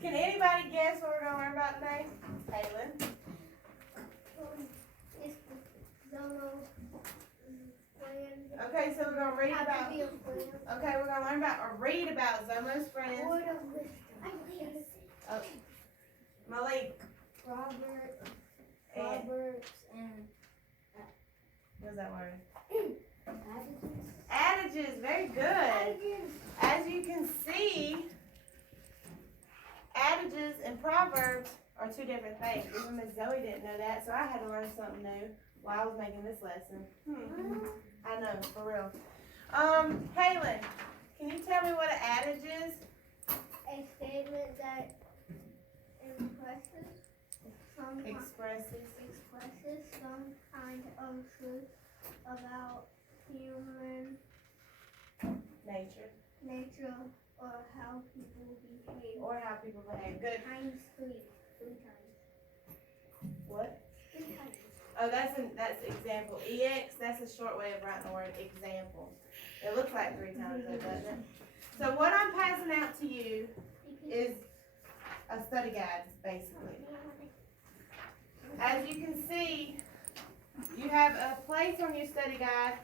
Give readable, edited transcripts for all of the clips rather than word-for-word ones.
Can anybody guess what we're gonna learn about today? Kaylin. It's the plan. Okay, so we're gonna read How about. to be a plan. Okay, we're gonna learn about or read about Zomo's friends. Word of wisdom. Malik. Proverbs and What's that word? adages. Adages. Very good. As you can see, adages and proverbs are two different things. Even Miss Zoe didn't know that, so I had to learn something new while I was making this lesson. I know, for real. Kaylin, can you tell me what an adage is? A statement that expresses some kind of truth about human nature or how people behave. Or how people behave. Good. Times three times. What? 3 times. Oh, that's example. EX, that's a short way of writing the word example. It looks like 3 times though, doesn't it? So what I'm passing out to you is a study guide, basically. As you can see, you have a place on your study guide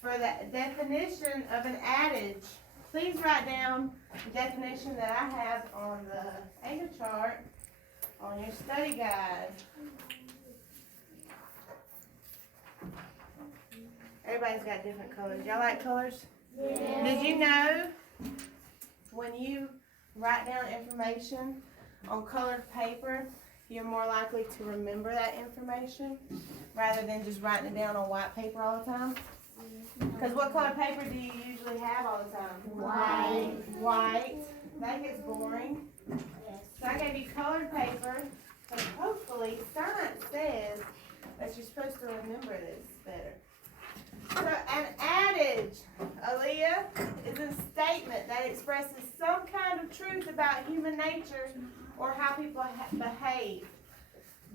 for the definition of an adage. Please write down the definition that I have on the ANA chart on your study guide. Everybody's got different colors. Y'all like colors? Yeah. Did you know when you write down information on colored paper, you're more likely to remember that information rather than just writing it down on white paper all the time? Because what color paper do you usually have all the time? White. That gets boring. So I gave you colored paper, so hopefully science says that you're supposed to remember this better. So an adage, Aaliyah, is a statement that expresses some kind of truth about human nature or how people behave.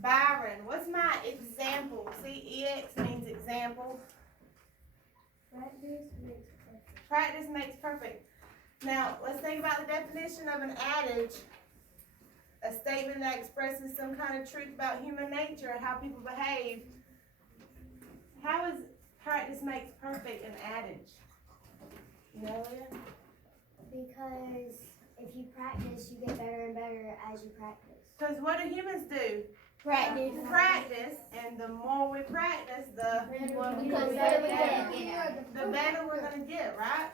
Byron, what's my example? See, EX means example. Practice makes perfect. Now, let's think about the definition of an adage. A statement that expresses some kind of truth about human nature or how people behave. How is practice makes perfect an adage? You know, Leah? Because if you practice, you get better and better as you practice. Because what do humans do? Practice. And the more we practice, the better we're gonna get, right?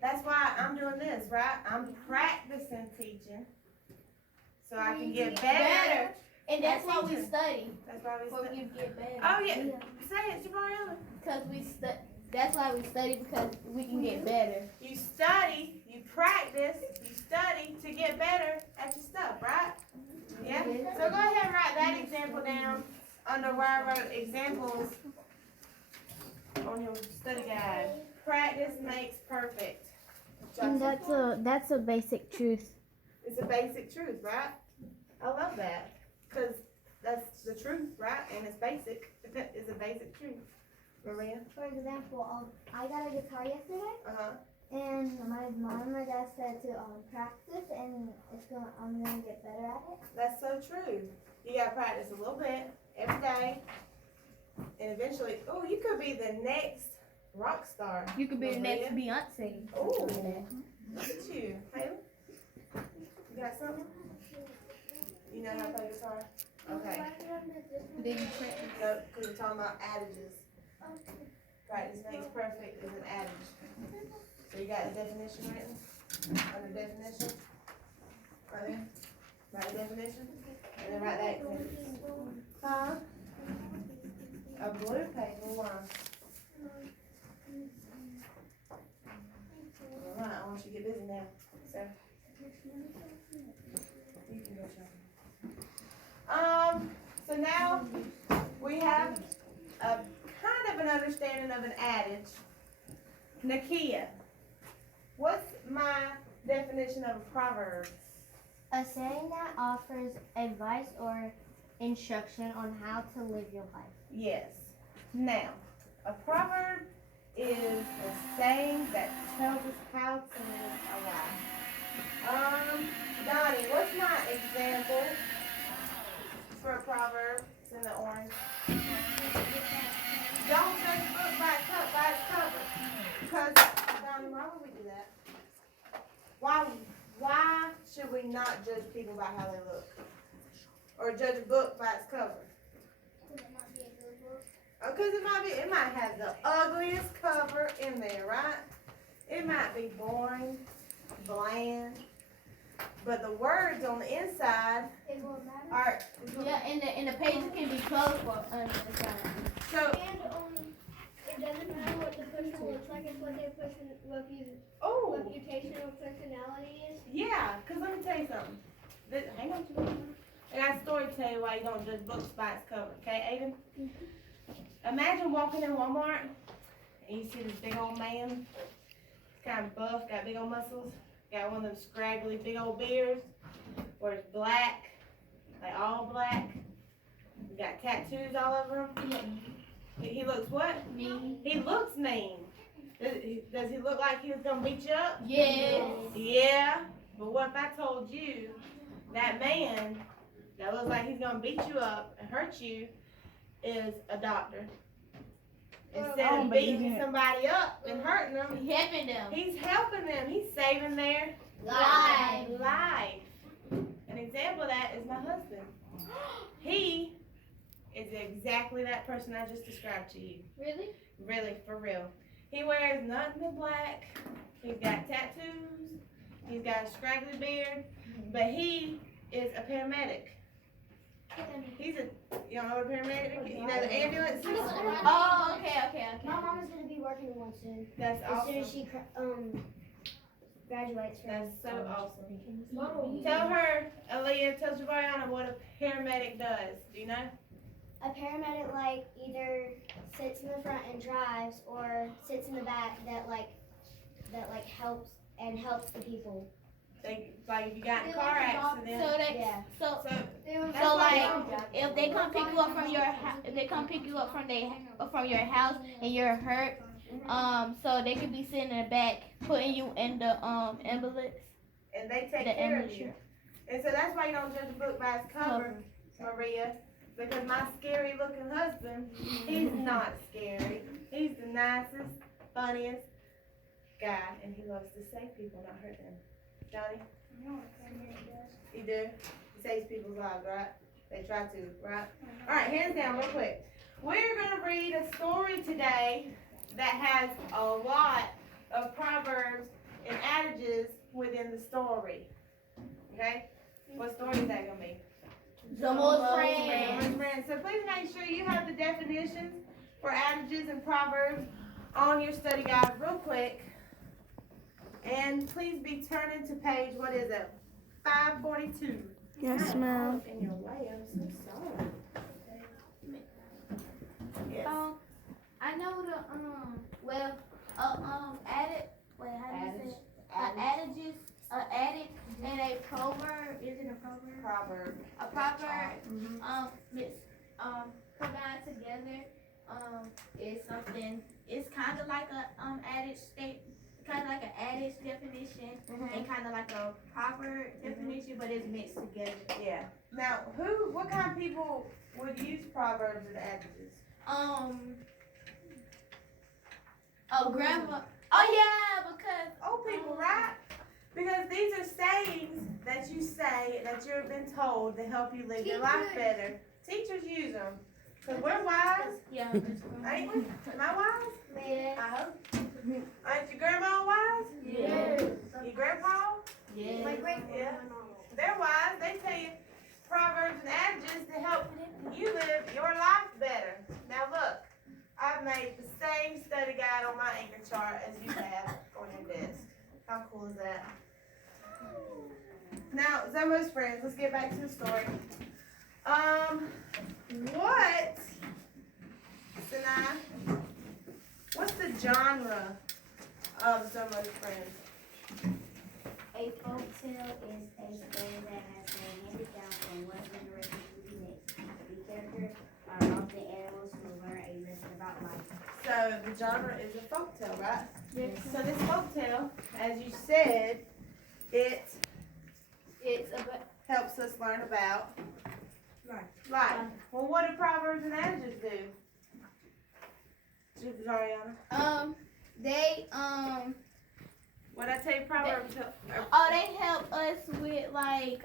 That's why I'm doing this, right? I'm practicing teaching so I can get better. And that's why we study. That's why we So study. you get better. Oh yeah, say it, Jabariella. Because that's why we study, because we can get better. You study, you practice, you study to get better at your stuff, right? Yeah? So go ahead and write that example down under where I wrote examples on your study guide. Practice makes perfect. And that's a basic truth. It's a basic truth, right? I love that. Because that's the truth, right? And it's basic. It's a basic truth. Maria? For example, I got a guitar yesterday, Uh-huh. and my mom and my dad said to practice, and I'm gonna get better at it. That's so true. You gotta practice a little bit every day. And eventually, oh, you could be the next rock star. You could be the next Maria. Beyonce. Oh, look at you. Hey, you got something? You know how to play guitar? Okay. Then you practice. No, because we're talking about adages. Practice makes perfect is an adage. So you got the definition written? Under definition? Right there? Write the definition? And then write that example. Huh? A blue paper, why? Alright, I want you to get busy now. So, you can go shopping. So now we have a kind of an understanding of an adage. Nakia, what's my definition of a proverb? A saying that offers advice or instruction on how to live your life. Yes. Now, a proverb is a saying that tells us how to live our life. Donnie, should we not judge people by how they look? Or judge a book by its cover? Oh, cause it might have the ugliest cover in there, right? It might be boring, bland, but the words on the inside It won't matter. are, Yeah, and the pages can be closed for so, And it doesn't matter what the person looks like, it's what their oh, reputation or personality is. yeah, cause let me tell you something. Hang on, I got a story to tell you why you don't judge books by its cover, okay, Aiden? Imagine walking in Walmart and you see this big old man, kind of buff, got big old muscles, got one of them scraggly big old beards, wears black, like all black, got tattoos all over him. He looks what? mean. He looks mean. Does he look like he was gonna beat you up? Yes. Yeah, but what if I told you that man that looks like he's gonna beat you up and hurt you is a doctor? Instead of beating somebody up and hurting them, He helping them. he's helping them. He's saving their Life. life. An example of that is my husband. He is exactly that person I just described to you. Really? Really, for real. He wears nothing but black. He's got tattoos. He's got a scraggly beard. But he is a paramedic. He's you don't know what a paramedic is? You know the ambulance? Oh, okay. My mom is gonna be working in one soon. That's As soon awesome. as she graduates from. That's so awesome. Tell her, Aaliyah, tell Javariana what a paramedic does. Do you know? A paramedic either sits in the front and drives, or sits in the back that helps the people. If you got in a car accident. So they, Yeah. so So So like, if they come pick you up from your if they come pick you up from your house and you're hurt, so they could be sitting in the back putting you in the ambulance. and they take The care of ambulance. you. And so that's why you don't judge a book by its cover, Maria. Because my scary looking husband, he's not scary. He's the nicest, funniest guy, and he loves to save people, not hurt them. Johnny? You do? He saves people's lives, right? They try to, right? Alright, hands down real quick. We're gonna read a story today that has a lot of proverbs and adages within the story. Okay? What story is that gonna be? Someone's friend. Friends. So please make sure you have the definitions for adages and proverbs on your study guide real quick. And please be turning to page, what is it? 542. Yes, ma'am. In your way, I'm so sorry. Yes. I know the added. Wait, how do you say? Adages, adage, and a proverb. Is it a proverb? Proverb. A proverb. Mm-hmm. Combined together. Is something. It's kind of like a adage state. Kind of like an adage definition and kind of like a proper definition, but it's mixed together. Yeah. Now, what kind of people would use proverbs and adages? Grandma. Oh yeah, because Old people, right? Because these are sayings that you say that you've been told to help you live your life better. Teachers use them. Because we're wise, yeah. ain't we? Am I wise? Yeah. I hope. Ain't your grandma wise? Yeah. Your grandpa? Yeah. My great Yeah. They're wise. They tell you proverbs and adages to help you live your life better. Now look, I've made the same study guide on my anchor chart as you have on your desk. How cool is that? Now, Zomo's friends, let's get back to the story. What's the genre of Zomo's friends? A folk tale is a story that has been handed down from one generation to the next. The characters are often animals who learn a lesson about life. So the genre is a folktale, right? Yes. So this folktale, as you said, it It's about. helps us learn about Life. life. Well, what do proverbs and adages do? Ariana? They What I tell you, proverbs help. they help us with like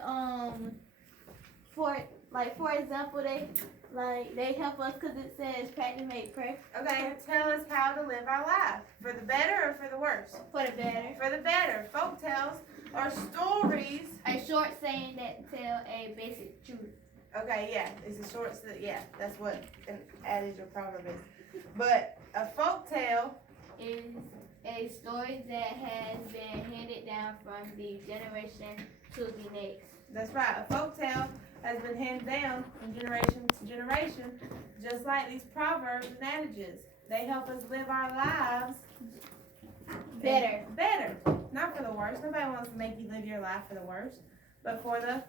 for example they help us because it says practice make perfect Okay, tell us how to live our life. For the better or for the worse? for the better. For the better. Folk tales are stories. A short saying that tell a basic truth. Okay, yeah, it's a short, yeah, that's what an adage or proverb is. But a folk tale Is a story that has been handed down from the generation to the next. That's right. A folk tale has been handed down from generation to generation, just like these proverbs and adages. They help us live our lives Better. Better. Not for the worse. Nobody wants to make you live your life for the worse, but for the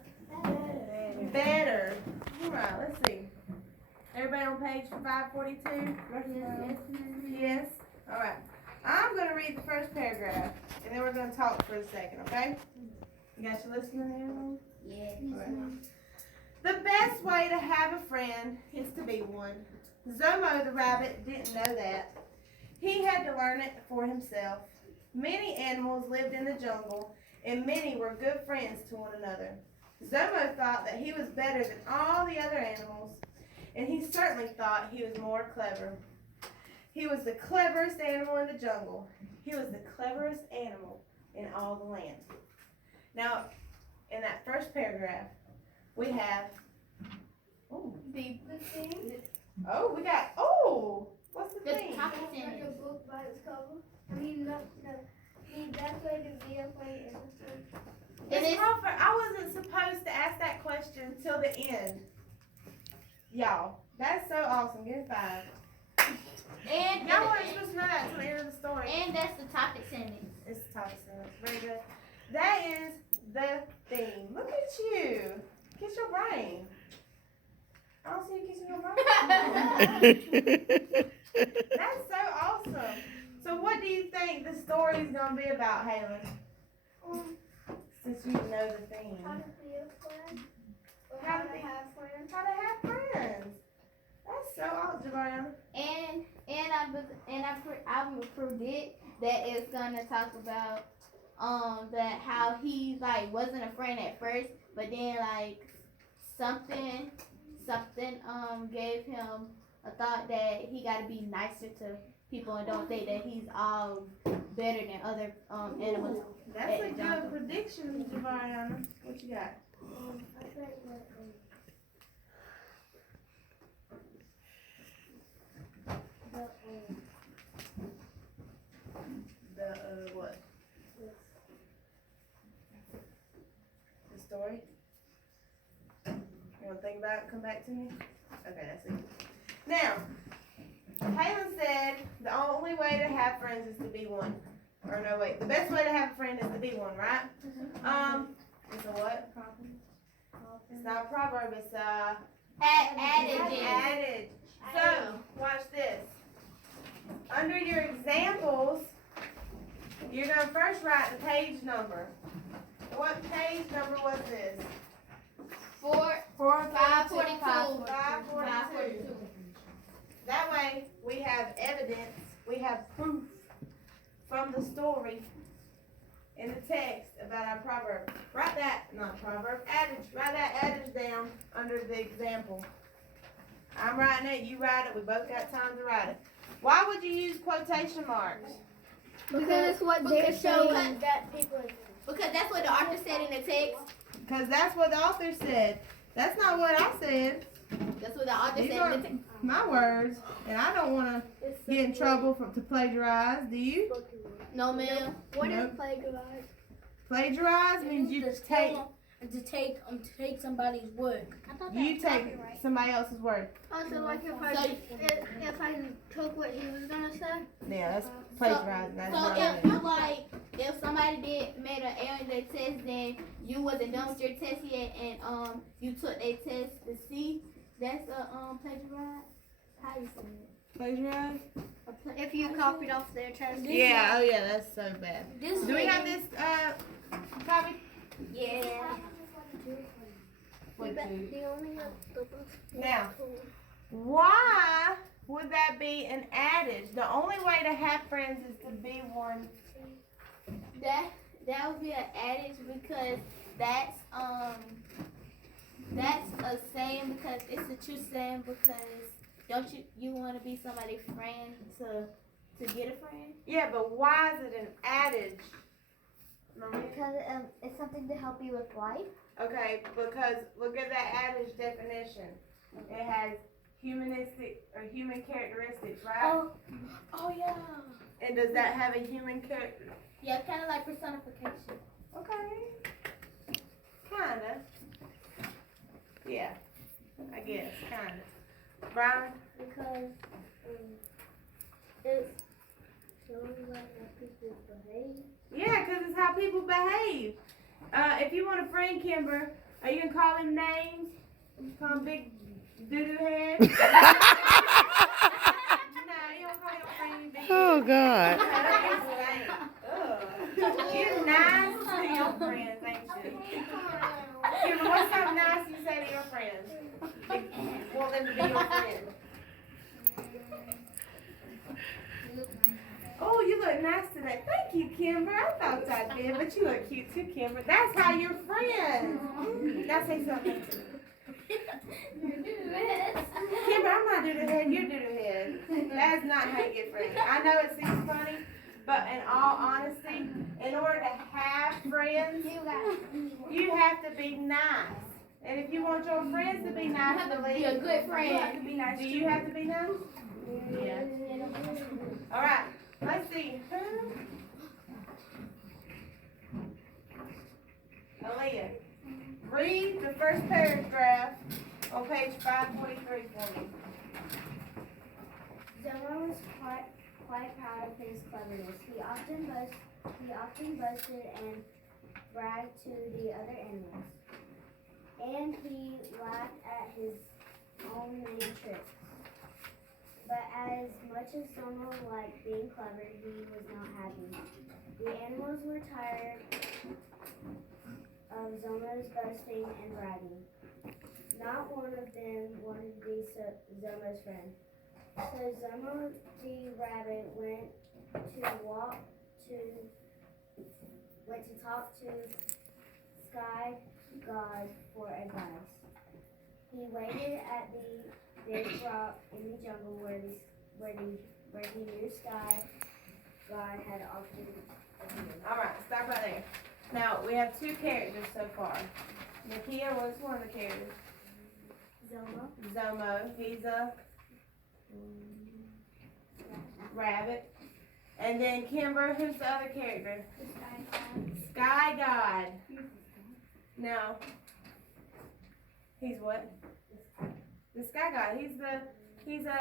better. All right, let's see. Everybody on page 542? Yes? All right. I'm going to read the first paragraph, and then we're going to talk for a second, okay? You got your listening ears? Yes. The best way to have a friend is to be one. Zomo the rabbit didn't know that. He had to learn it for himself. Many animals lived in the jungle, and many were good friends to one another. Zomo thought that he was better than all the other animals, and he certainly thought he was more clever. He was the cleverest animal in the jungle. He was the cleverest animal in all the land. Now, in that first paragraph, we have, The we got, what's the thing? topic Like a sentence. book by its cover. I mean, the best way to be a friend is Miss Crawford, I wasn't supposed to ask that question till the end. Y'all, that's so awesome. Give it 5. And Y'all weren't supposed to know that till the end of the story. and that's the topic sentence. It's the top sentence. Very good. That is the theme. Look at you. Kiss your brain. I don't see you kissing your brain. That's so awesome. So what do you think the story is going to be about, Halen? Since you know the theme. how to be a friend. Or How how to to be- have friends. How to have friends. That's so awesome, Javariana. And I predict that it's gonna talk about that how he like wasn't a friend at first, but then like something gave him a thought that he got to be nicer to people and don't think that he's all better than other animals. That's a Hey, good Jonathan. prediction, Javariana. What you got? I think that, The what? The story? You want to think about it and come back to me? Okay, that's it. Now, Halen said the only way to have friends is to be one. Or no, wait. The best way to have a friend is to be one, right? It's a what? It's not a proverb. It's a Adage. adage. So, watch this. Under your examples, you're going to first write the page number. What page number was this? 542. 542. That way, we have evidence, we have proof from the story in the text about our proverb. Write that, not proverb, adage. Write that adage down under the example. I'm writing it, you write it, we both got time to write it. Why would you use quotation marks? because it's what they're because- saying that people are Because that's what the author said in the text. Because that's what the author said. That's not what I said. That's what the author These said are in the text. my words, and I don't want to get in trouble to plagiarize. Do you? No, ma'am. What Nope. is plagiarize? Plagiarize means you take to take somebody's work. you take somebody else's word. Also, like if I took what he was gonna say. Yeah, that's plagiarizing. That's So not if it. you like, if somebody made an error in their test, then you wasn't done with your test yet, and you took their test to see, that's a plagiarize. How you say it? Plagiarize? If you copied off their test. Yeah. Oh yeah, that's so bad. This Do we have this copy? Yeah. What two? They only have the bus. Now, why would that be an adage? The only way to have friends is to be one. That would be an adage because that's a saying because it's a true saying because don't you want to be somebody's friend to get a friend? Yeah, but why is it an adage? Because it's something to help you with life. Okay, because look at that adage definition. It has humanistic or human characteristics, right? Oh yeah. And does that have a human character? Yeah, kind of like personification. Okay. Kinda. Yeah. I guess, kinda. Brian? Because it shows like how people behave. Yeah, 'cause it's how people behave. If you want a friend, Kimber, are you gonna call him names? Call him big doo-doo head? No, you don't call your friend big Oh, God. You're nice to your friends, ain't you? Kimber, what's something nice you say to your friends? Want them to be your friend. Oh, you look nice today. Thank you, Kimber. I thought I did, but you look cute too, Kimber. That's how you're friends. Now say something. Kimber, I'm not doodle head. You're doodle head. That's not how you get friends. I know it seems funny, but in all honesty, in order to have friends, you have to be nice. And if you want your friends to be nice, You have to be a good friend. You have to be nice. Do you have to be nice? Yeah. All right. Let's see. Who? Aaliyah. Read the first paragraph on page 543 for me. Zomo was quite proud of his cleverness. He often boasted and bragged to the other animals. And he laughed at his own many tricks. But as much as Zomo liked being clever, he was not happy. The animals were tired of Zomo's boasting and bragging. Not one of them wanted to be Zomo's friend. So Zomo the rabbit went to talk to Sky God for advice. He waited at the big rock in the jungle where he knew Sky God had often appeared. All right, stop right there. Now, we have two characters so far. Nakia, what's one of the characters? Zomo. He's a rabbit. And then Kimber, who's the other character? Sky God. No. He's what? The Sky God. He's a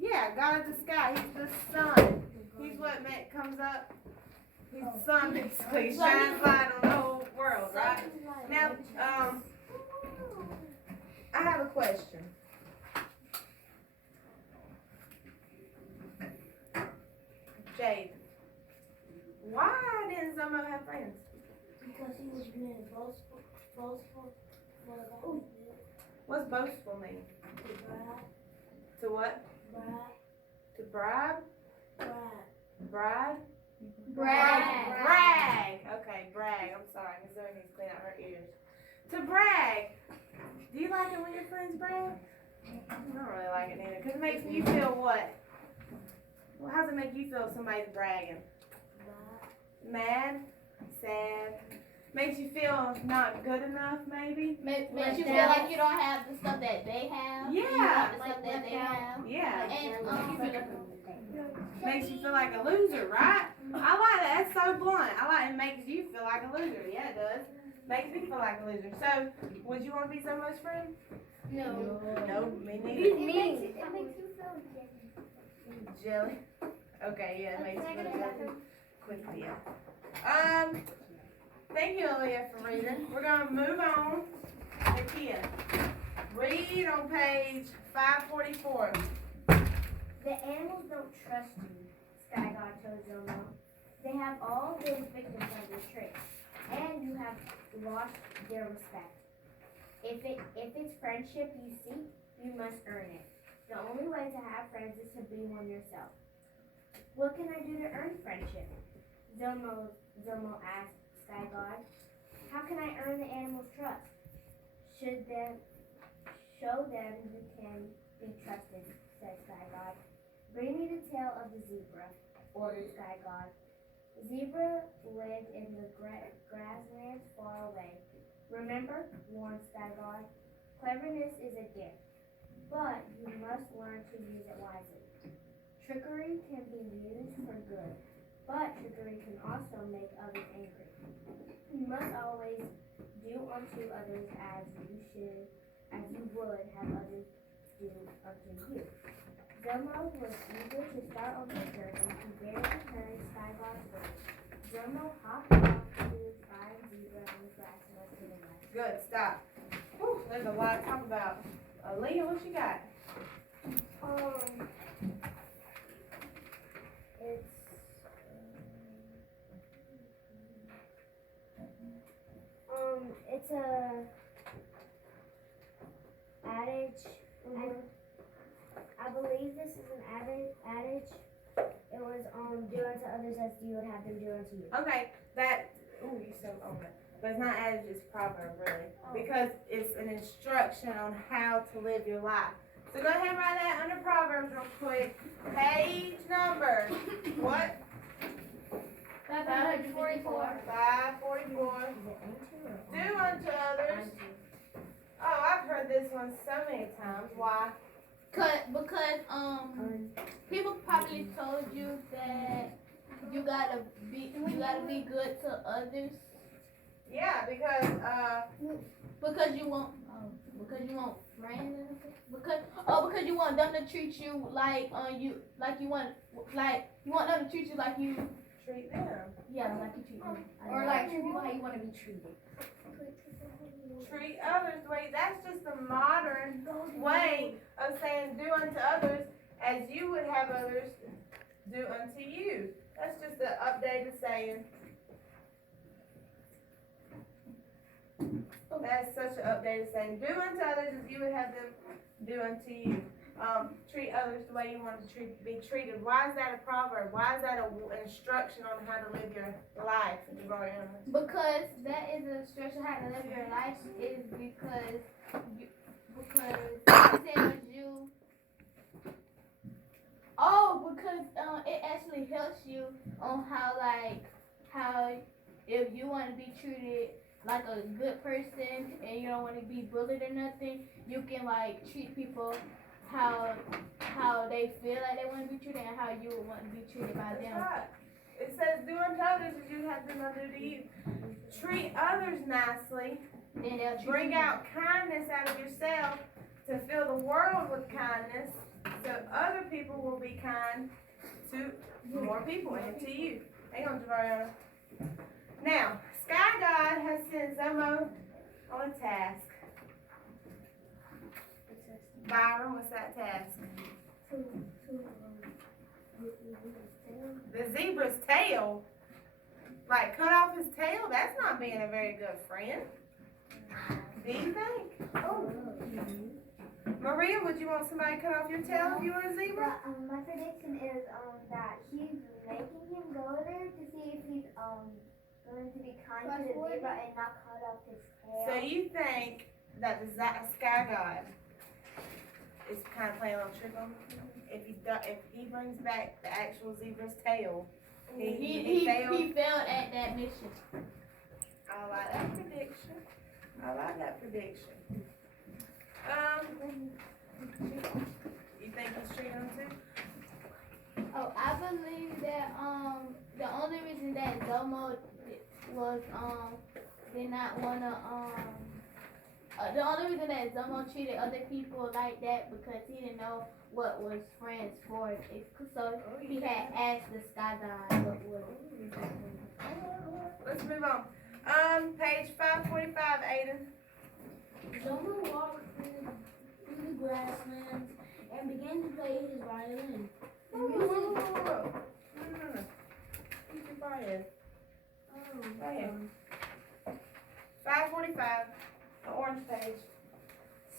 yeah, God of the sky. He's the sun. He's what comes up. He's the sun basically. Shines light on the whole world, right? Now, I have a question. Jade, why didn't Zomo have friends? Because he was being boastful for What's boastful mean? to brag, To what? To bribe? Bride? Brag. Okay, brag. I'm sorry. Miss Zoe needs to clean out her ears. To brag. Do you like it when your friends brag? I don't really like it either. Because it makes you feel what? Well, how does it make you feel if somebody's bragging? Mad? Sad? Makes you feel not good enough, maybe? Makes you feel like you don't have the stuff that they have. Yeah. You have the stuff that they have. Yeah. And Makes you feel like a loser, right? I like that. That's so blunt. I like it makes you feel like a loser. Yeah, it does. Makes me feel like a loser. So, would you want to be someone's friend? no. No, me neither. It makes you feel Jelly. Okay, yeah, it makes me feel jelly. Quickly, yeah. Thank you, Aaliyah, for reading. We're gonna move on. Nakia, read on page 544. The animals don't trust you, Sky God told Zomo. They have all been victims of your tricks, and you have lost their respect. If it's friendship you seek, you must earn it. The only way to have friends is to be one yourself. What can I do to earn friendship? Zomo asked Sky God. How can I earn the animals' trust? Show them you can be trusted, said Sky God. Bring me the tail of the zebra, ordered Sky God. The zebra lived in the grasslands far away. Remember, warned Sky God, cleverness is a gift, but you must learn to use it wisely. Trickery can be used for good, but trickery can also make others angry. You must always do unto others as you would have others do unto you. Zomo was eager to start on his journey. He barely heard Sky God's words. Zomo hopped off to find zebra on the grass and went to the left. Good, stop. Whew, there's a lot to talk about. Leah, what you got? It's a adage. I believe this is an adage. It was do unto others as you would have them do unto you. Okay, you said okay. But it's not adage, it's proverb, really. Because it's an instruction on how to live your life. So go ahead and write that under Proverbs real quick. Page number. What? 544. 544. Is it unto or Do unto others. unto? Oh, I've heard this one so many times. Why? Because people probably told you that you gotta be good to others Yeah, because you want friends because you want them to treat you like you want them to treat you like you treat them. like you treat them. Or like treat people how you want to be treated. Treat others the way, that's just the modern way of saying do unto others as you would have others do unto you. That's just the updated saying. That's such an updated saying. Do unto others as you would have them do unto you. Treat others the way you want to be treated. Why is that a proverb? Why is that an instruction on how to live your life? Because that is an instruction how to live your life is because it tells you it actually helps you on how if you want to be treated like a good person and you don't want to be bullied or nothing, you can treat people how they feel like they want to be treated and how you would want to be treated by That's them. right. It says do unto others as you have them do to you. Treat others nicely. Then they'll treat Bring you. out kindness out of yourself to fill the world with kindness so other people will be kind to more people and to you. Hang on, Javariana. Now, Sky God has sent Zomo on a task. Byron, what's that task? The zebra's tail? Like, cut off his tail? That's not being a very good friend. Do you think? Oh. Maria, would you want somebody to cut off your tail if you were a zebra? My prediction is that he's making him go there to see if he's going to be kind to the zebra and not cut off his tail. So you think that the Sky God is kind of playing a little trick on him? If he brings back the actual zebra's tail, he failed? He failed at that mission. I like that prediction. You think he's treating him too? Oh, I believe that the only reason that Zomo was did not wanna the only reason that Zomo treated other people like that because he didn't know what was friends for. So he had asked the Sky God what was. Let's move on. Page 545, Aiden. Zomo walked through the grasslands and began to play his violin. The music. No. Keep your quiet. Go ahead. 545, the orange page.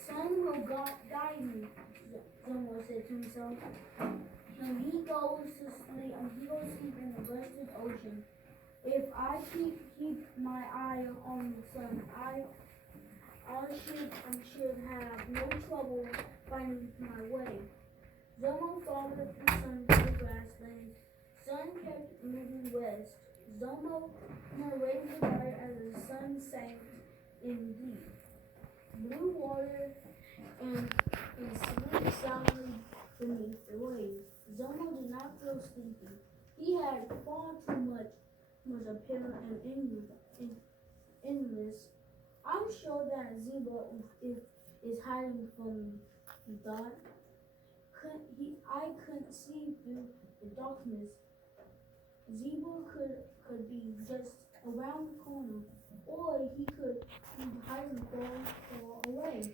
Sun will guide me, Zomo said to himself. When he goes to sleep in the rusted ocean, If I keep my eye on the sun, I should have no trouble finding my way. Zomo followed the sun to the grasslands. Sun kept moving west. Zomo narrated the ride as the sun sank in deep blue water and slept soundly beneath the waves. Zomo did not feel sleepy. He had far too much appeal and endless. I'm sure that Zebra is hiding from me, he thought. I couldn't see through the darkness. Zebra could be just around the corner, or he could be hiding far away.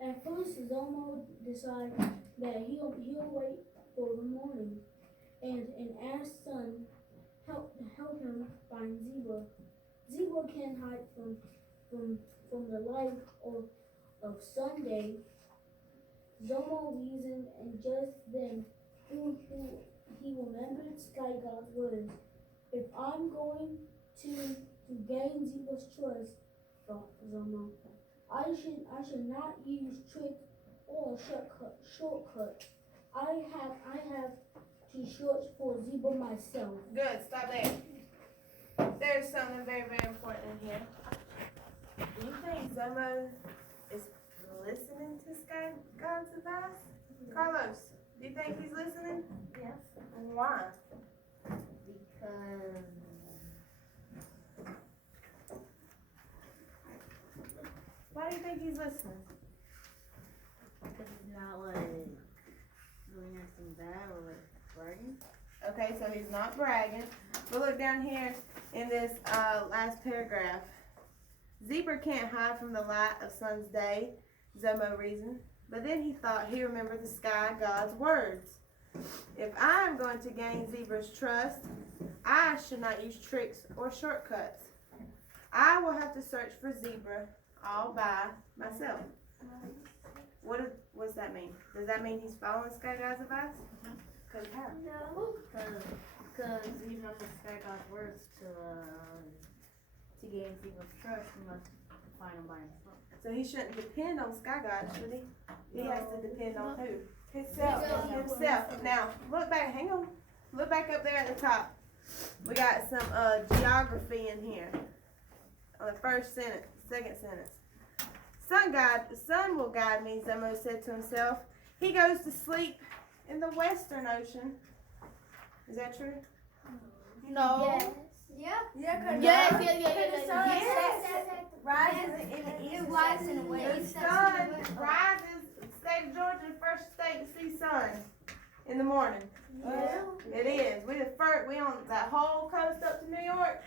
At first, Zomo decided that he'll wait for the morning and ask Sun help him find Zebra. Zebra can't hide from the light of Sunday. Zomo reasoned, and just then he remembered Sky God's words. If I'm going to gain Zebra's trust, thought Zomo, I should not use tricks or shortcuts. I have to search for Zebra myself. Good, stop there. There's something very, very important in here. Do you think Zomo is listening to Sky God's advice? Carlos, do you think he's listening? Yes. Why? Because Why do you think he's listening? he's not like doing anything bad or like bragging. Okay, so he's not bragging. But look down here in this last paragraph. Zebra can't hide from the light of sun's day, Zomo reasoned. But then he thought he remembered the Sky God's words. If I'm going to gain Zebra's trust, I should not use tricks or shortcuts. I will have to search for Zebra all by myself. What's that mean? Does that mean he's following Sky God's advice? Cause how? No. Because he remembers Sky God's words to gain Zebra's trust, he must find him by himself. So he shouldn't depend on Sky God, should he? He has to depend on who? Himself. Himself. Now, look back, hang on. Look back up there at the top. We got some geography in here. On the first sentence, second sentence. The sun will guide me, Zomo said to himself. He goes to sleep in the Western Ocean. Is that true? No. Yes. Yeah, Yes. Rises in the east, rises in the The west. sun rises, state of Georgia, the first state to see sun in the morning. It is. We on that whole coast up to New York.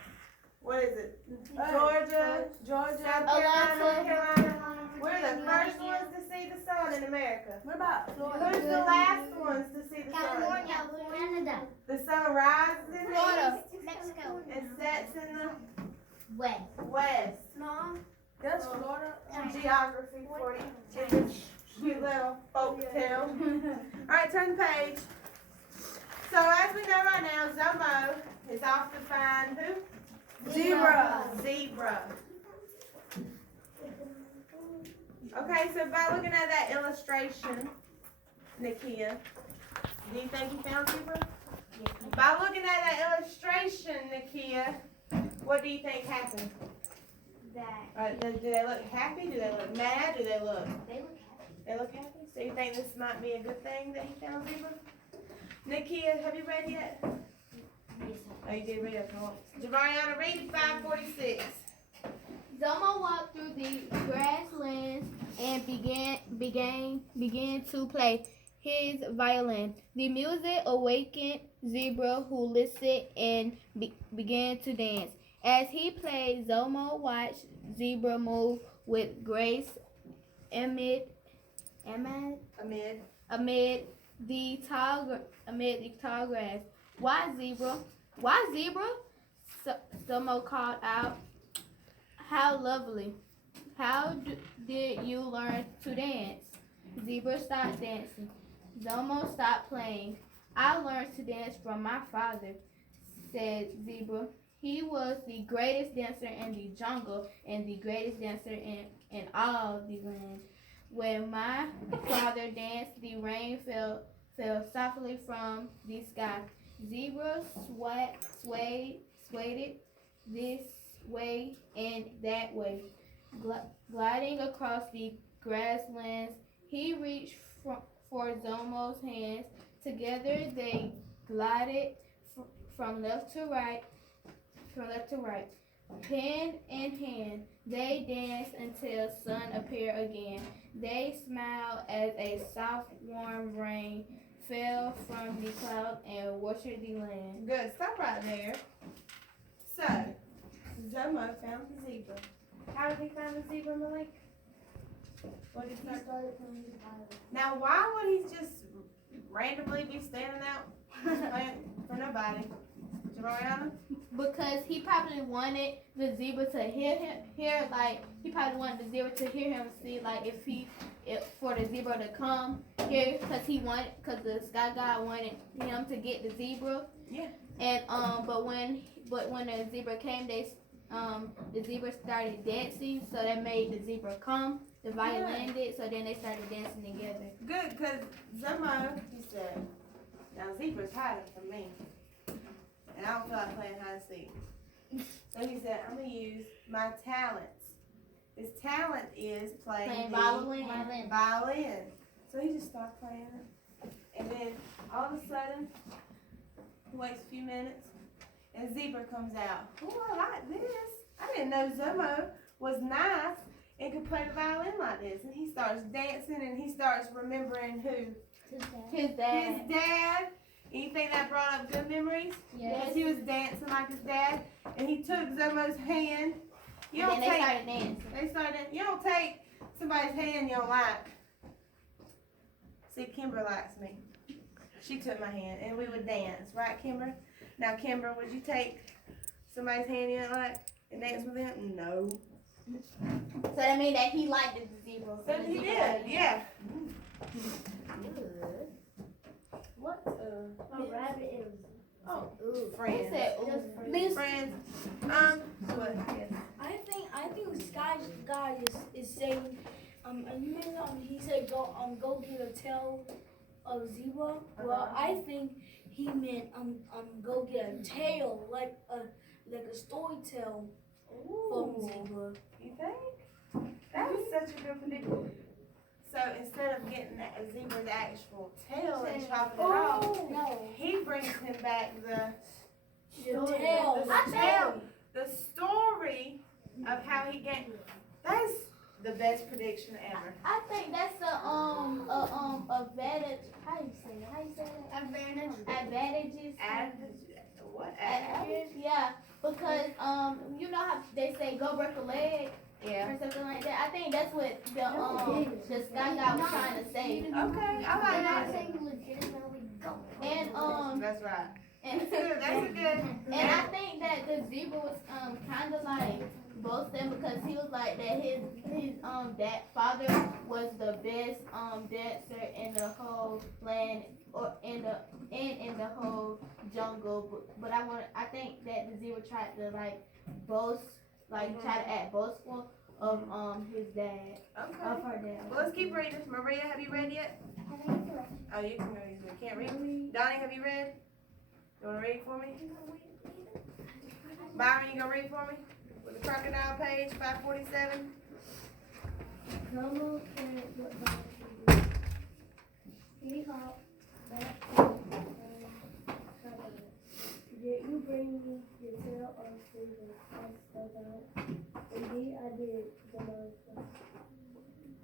What is it? Georgia, South Carolina, North Carolina. We're the first ones to see the sun in America. What about Who's the last ones to see the sun? Canada. The sun rises in the Florida. east Mexico. and sets in the West. west. Mom? That's Florida. Geography for you. It's a cute little folk tale. Alright, turn the page. So as we know right now, Zomo is off to find who? Zebra. Okay, so by looking at that illustration, Nakia, do you think you found Zebra? By looking at that illustration, Nakia, what do you think happened? Do they look happy? Do they look mad? Do they look? They look happy. So you think this might be a good thing that he found Zebra? Nakia, have you read yet? Oh, you did read it. Javariana, read 546. Zomo walked through the grasslands and began to play his violin. The music awakened Zebra, who listened and began to dance. As he played, Zomo watched Zebra move with grace amid the tall grass. Why Zebra? Zomo called out. How lovely. How did you learn to dance? Zebra stopped dancing. Zomo stopped playing. I learned to dance from my father, said Zebra. He was the greatest dancer in the jungle and the greatest dancer in all the land. When my father danced, the rain fell softly from the sky. Zebras swayed this way and that way, gliding across the grasslands. He reached for Zomo's hands. Together they glided from left to right, hand in hand. They danced until sun appeared again. They smiled as a soft, warm rain fell from the clouds and watered the land. Good. Stop right there. So, Zomo found the zebra. How did he find the zebra, Malik? What did he He start? started playing the violin. Now, why would he just randomly be standing out playing for nobody? Joriana? Because he probably wanted the zebra to hear like he probably wanted the zebra to hear him, see like if for the zebra to come here, because the sky god wanted him to get the zebra. Yeah. And but when the zebra came, the zebra started dancing, so that made the zebra come. The violin did, so then they started dancing together. Good, because Zomo, he said, now zebra's hiding from me. And I don't feel like playing hide and seek. So he said, I'm going to use my talents. His talent is playing the violin. So he just started playing it. And then all of a sudden, he waits a few minutes, and zebra comes out. Oh, I like this. I didn't know Zomo was nice and could play the violin like this. And he starts dancing, and he starts remembering who? His dad. His dad. And you think that brought up good memories? Yes. Because he was dancing like his dad, and he took Zomo's hand. You And don't then they take. started dancing. They started. You don't take somebody's hand you don't like. See, Kimber likes me. She took my hand, and we would dance, right, Kimber? Now, Kimber, would you take somebody's hand you don't like and dance with them? No. So that means that he liked the zebra. So he did, yeah. What? A rabbit is. Oh, Ooh. friends. He said, Miss, Friends. What? Yes. I think the sky god is saying, you mean he said go get a tail of zebra. Well, I think he meant go get a tail like a story tail from zebra. You think? That was such a good prediction. So instead of getting a zebra's actual tail and chopping it off, No, he brings him back the tail. the story of how he gained. That's the best prediction ever. I think that's a advantage. How you say it? How you say it? Advantages. What? Advantages. Yeah, because you know how they say go break a leg Yeah. or something like that. I think that's what the sky god was trying to say. Okay, I like that. legitimately go. And That's right. and That's good. That's a good. and I think that the zebra was kind of like boasting because he was like that his dad father was the best dancer in the whole land or in the whole jungle. But I think that the zebra tried to like boast, like try to act boastful of his dad, Okay. of her dad. Well, let's keep reading. Maria, have you read yet? Oh, you can read. You can't read. Donnie, have you read? You want to read for me? Byron, you gonna read for me? With the crocodile page, 547. Zomo cared what Zomo should do. He hopped back to Did you bring me the tail of Caesar? Asked Zomo. Indeed I did, Zomo replied.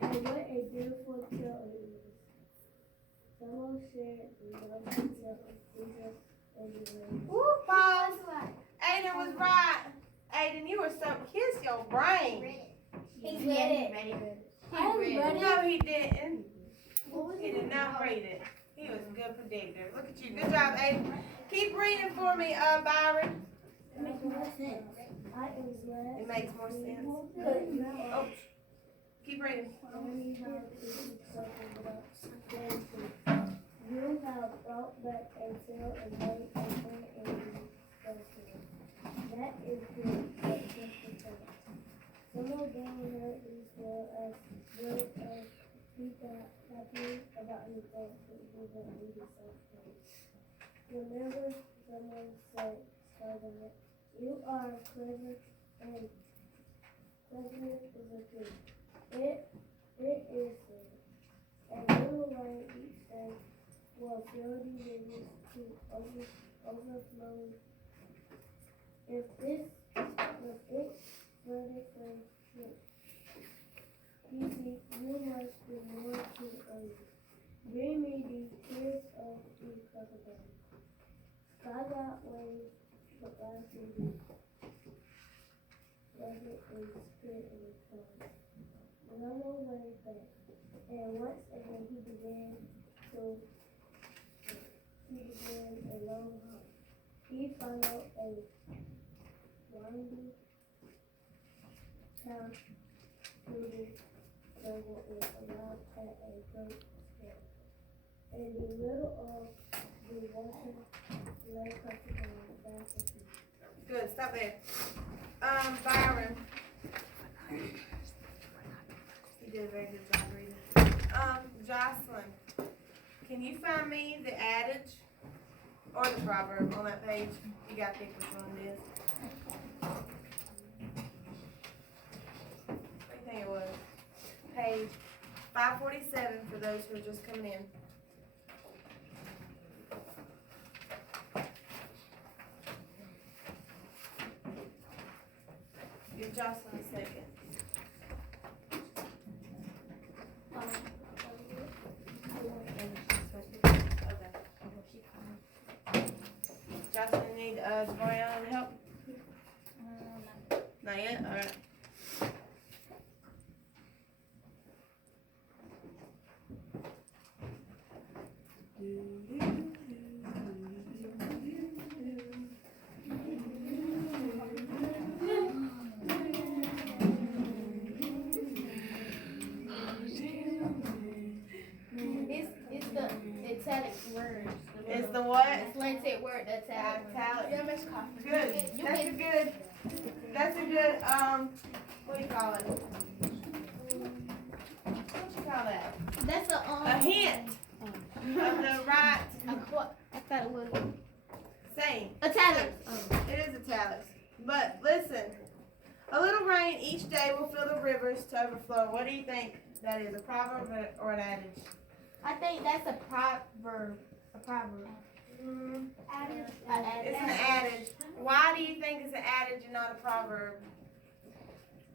And what a beautiful tail it is. Zomo shared the lovely tail of Caesar and the rain. Woo, pause. Aiden was right. Aiden, you were so, kiss your brain. He read it. I read it. No, he didn't. He did not read it. He was a good predictor. Look at you. Good job, Aiden. Keep reading for me, Byron. It makes more sense. I am glad. It makes more sense. Oh. Oh, keep reading. Only how to do something without dancing. You have brought back a tail and made a friend in the That is good. That's just the fact. Someone getting hurt is well as he got happy about his dog, but he didn't need his self-care. Whenever someone says, you are clever and cleverness is a thing. It is a little way each day will fill the rivers to overflowing. If it flooded from easy, you must be more too early. Bring me the tears of the crocodile. Sky got waves, but last in the weather and spirit in the storm. Another way back, and once again he began a long hunt. He followed a windy path through the jungle and arrived at a great scale. In the middle of the water lay crocodile fast asleep. Good, stop there. Byron. You did a very good job reading. Jocelyn, can you find me the adage or the proverb on that page? You gotta pick which one it is. What do you think it was? Page 547 for those who are just coming in. Give Jocelyn a second. Jocelyn, you need Devariana to help? Not yet? Alright. It's the italic words. It's the what? It's Lancet word, the italic words. Italic. Yeah, Miss Coffee. Good. That's a good, what do you call it? What you call that? That's A hint of the right what? I thought it was saying. italic. It is italics. But listen, a little rain each day will fill the rivers to overflow. What do you think that is, a proverb or an adage? I think that's a proverb. A proverb. It's an adage. Why do you think it's an adage and not a proverb?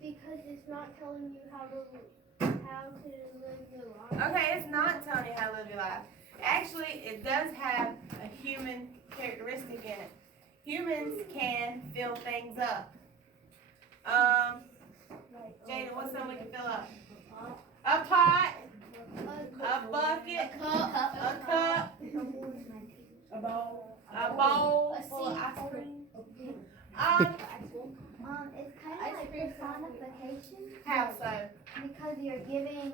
Because it's not telling you how to live your life. Okay, it's not telling you how to live your life. Actually, it does have a human characteristic in it. Humans can fill things up. Jada, what's something we can fill up? A pot, a bucket, a cup, A bowl. a bowl full of ice cream. It's kind of like personification How so? because you're giving